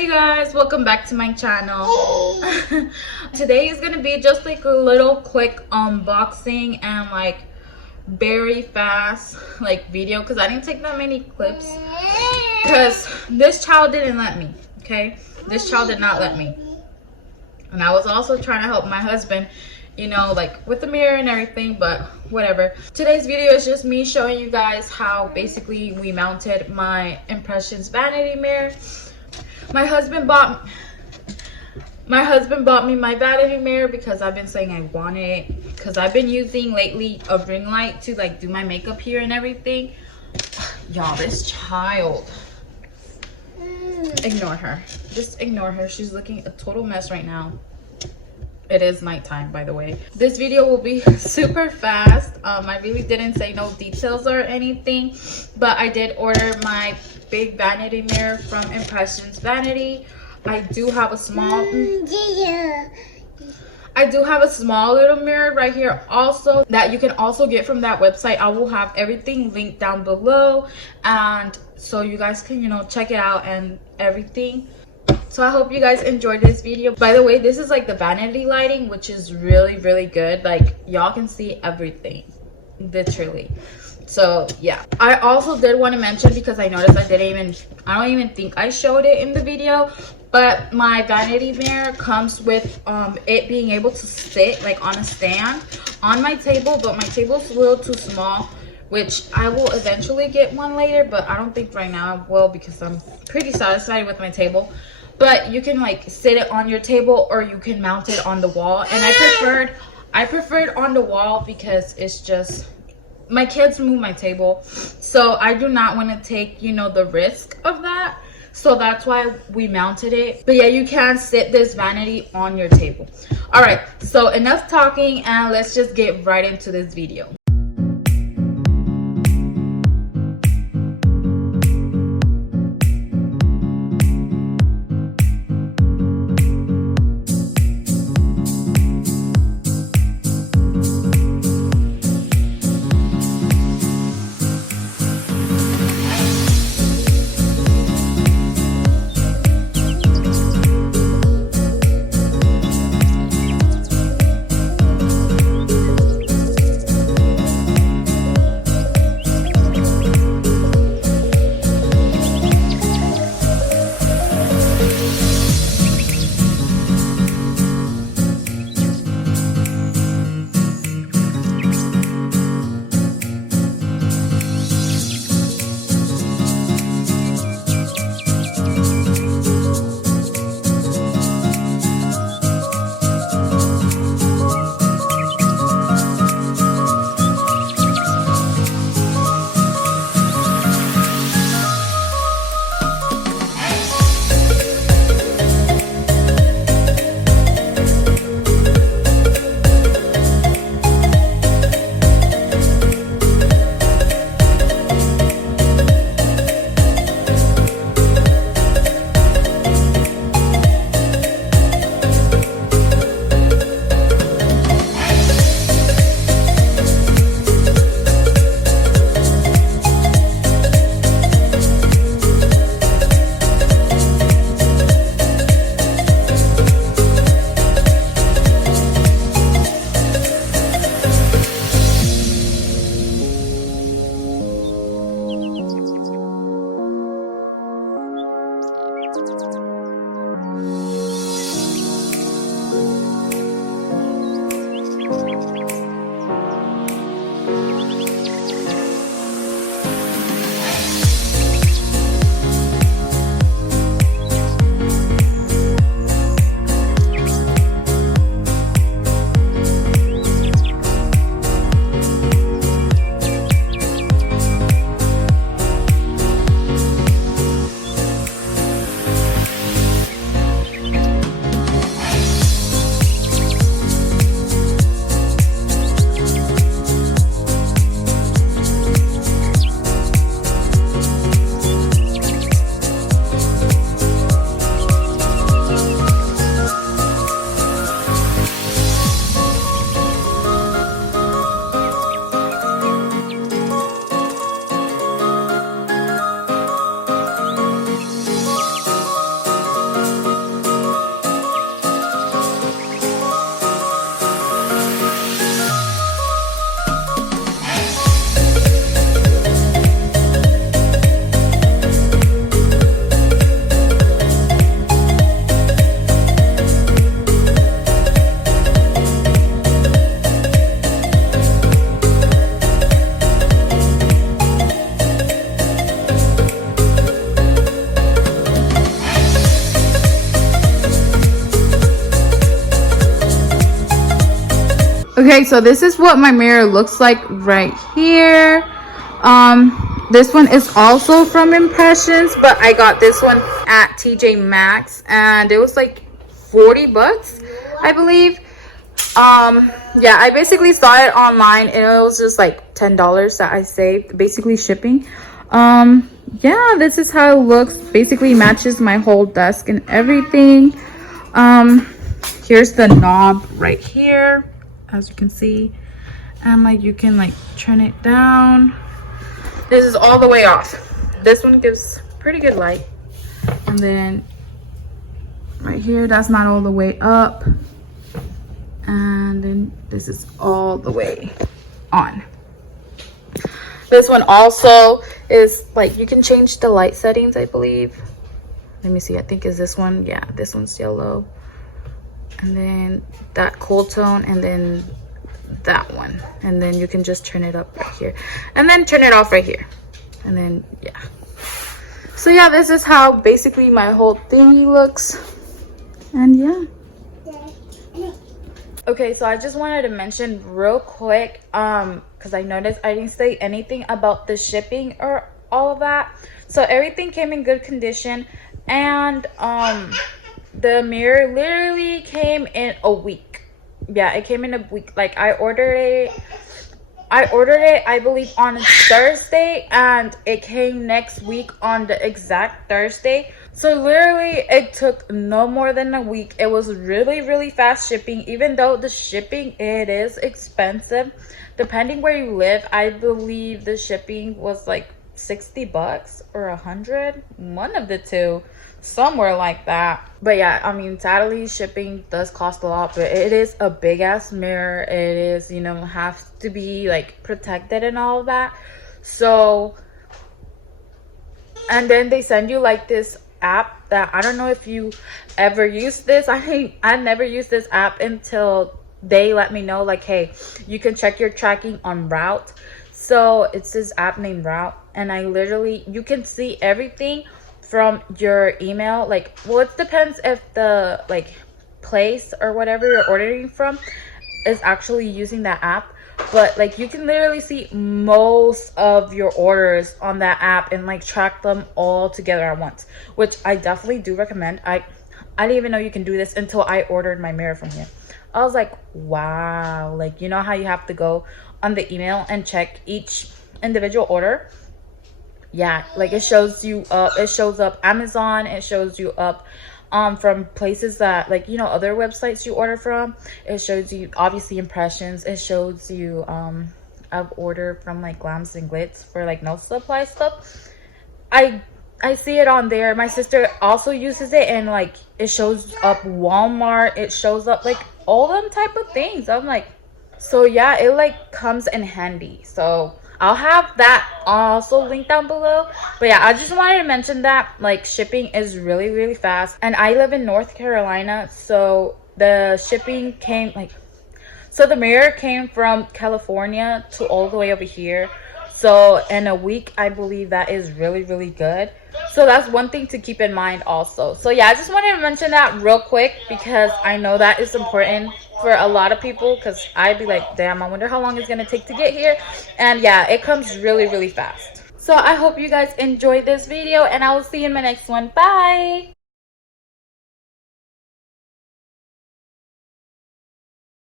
Hey guys, welcome back to my channel. Today is gonna be just like a little quick unboxing and like very fast like video because I didn't take that many clips because this child didn't let me. Okay, this child did not let me, and I was also trying to help my husband, you know, like with the mirror and everything, but whatever. Today's video is just me showing you guys how basically we mounted my Impressions vanity mirror. My husband bought me my vanity mirror because I've been saying I wanted it, because I've been using lately a ring light to like do my makeup here and everything. Y'all, this child, ignore her, just ignore her. She's looking a total mess right now. It is nighttime, by the way. This video will be super fast. I really didn't say no details or anything, but I did order my big vanity mirror from Impressions Vanity. I do have a small little mirror right here also that you can also get from that website. I will have everything linked down below, and so you guys can, you know, check it out and everything. So I hope you guys enjoyed this video. By the way, this is like the vanity lighting, which is really good. Like y'all can see everything, literally. So yeah, I also did want to mention, because I noticed I don't even think I showed it in the video, but my vanity mirror comes with it being able to sit like on a stand on my table, but my table's a little too small, which I will eventually get one later, but I don't think right now I will because I'm pretty satisfied with my table. But you can like sit it on your table, or you can mount it on the wall, and I preferred on the wall because it's just, my kids move my table, so I do not want to take, you know, the risk of that. So that's why we mounted it. But yeah, you can sit this vanity on your table. All right, so enough talking, and let's just get right into this video. Okay, so this is what my mirror looks like right here. This one is also from Impressions, but I got this one at TJ Maxx and it was like 40 bucks, I believe. Yeah, I basically saw it online and it was just like $10 that I saved, basically shipping. Yeah, this is how it looks. Basically matches my whole desk and everything. Here's the knob right here, as you can see, and like you can like turn it down. This is all the way off. This one gives pretty good light, and then right here, that's not all the way up, and then this is all the way on. This one also is like you can change the light settings, I believe. Let me see, I think is this one. Yeah, this one's yellow, and then that cool tone, and then that one, and then you can just turn it up right here and then turn it off right here, and then yeah. So yeah, this is how basically my whole thingy looks, and yeah. Okay, so I just wanted to mention real quick, because I noticed I didn't say anything about the shipping or all of that. So everything came in good condition, and the mirror literally came in a week. Yeah, it came in a week. Like I ordered it I believe on Thursday, and it came next week on the exact Thursday. So literally it took no more than a week. It was really fast shipping, even though the shipping, it is expensive depending where you live. I believe the shipping was like 60 bucks or 100, one of the two, somewhere like that. But yeah, I mean, sadly shipping does cost a lot, but it is a big ass mirror. It is, you know, have to be like protected and all of that. So, and then they send you like this app that I don't know if you ever use this. I never used this app until they let me know, like, hey, you can check your tracking on Route. So it's this app named Route, and I literally, you can see everything from your email. Like, well, it depends if the like place or whatever you're ordering from is actually using that app, but like you can literally see most of your orders on that app and like track them all together at once, which I definitely do recommend. I didn't even know you can do this until I ordered my mirror from here. I was like, wow. Like, you know how you have to go on the email and check each individual order? Yeah, like it shows you up, it shows up Amazon, it shows you up from places that, like, you know, other websites you order from. It shows you obviously Impressions. It shows you I've ordered from like Glams and Glitz for like nail supply stuff. I see it on there. My sister also uses it, and like it shows up Walmart, it shows up like all them type of things. I'm like, so yeah, it like comes in handy. So I'll have that also linked down below. But yeah, I just wanted to mention that like shipping is really fast, and I live in North Carolina, so the shipping came like, so the mirror came from California to all the way over here. So in a week, I believe that is really good. So that's one thing to keep in mind also. So yeah, I just wanted to mention that real quick because I know that is important for a lot of people, because I'd be like, damn, I wonder how long it's gonna take to get here. And yeah, it comes really fast. So I hope you guys enjoyed this video, and I will see you in my next one. Bye.